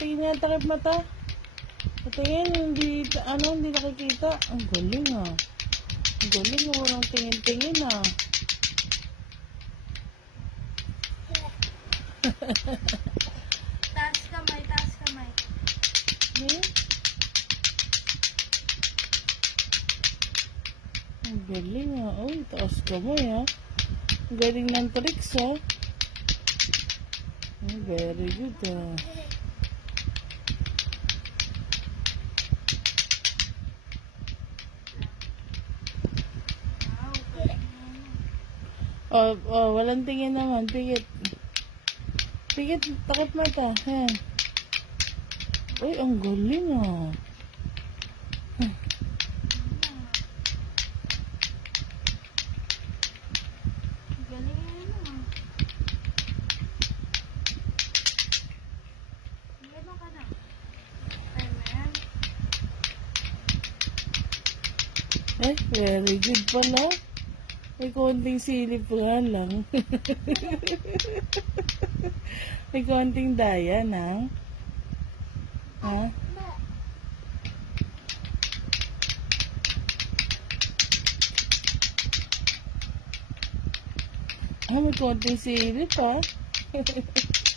patingin nga takip mata. Patingin, hindi, ano, hindi nakikita. Ang galing ah. Ang galing walang tingin-tingin ah. Taas kamay, taas kamay. Hmm? Ang galing ah. Uy, taas kamay ah. Ang galing ng tricks ah. Oh, very good ah. Wow, galing mo. Oh, oh, walang tingin naman. Pigit. Pigit, takip mata. Yan. Uy, ang galing ah. Eh, very good pala. May konting silip nga lang. May konting daya na. Ha? Ah, may konting silip ha.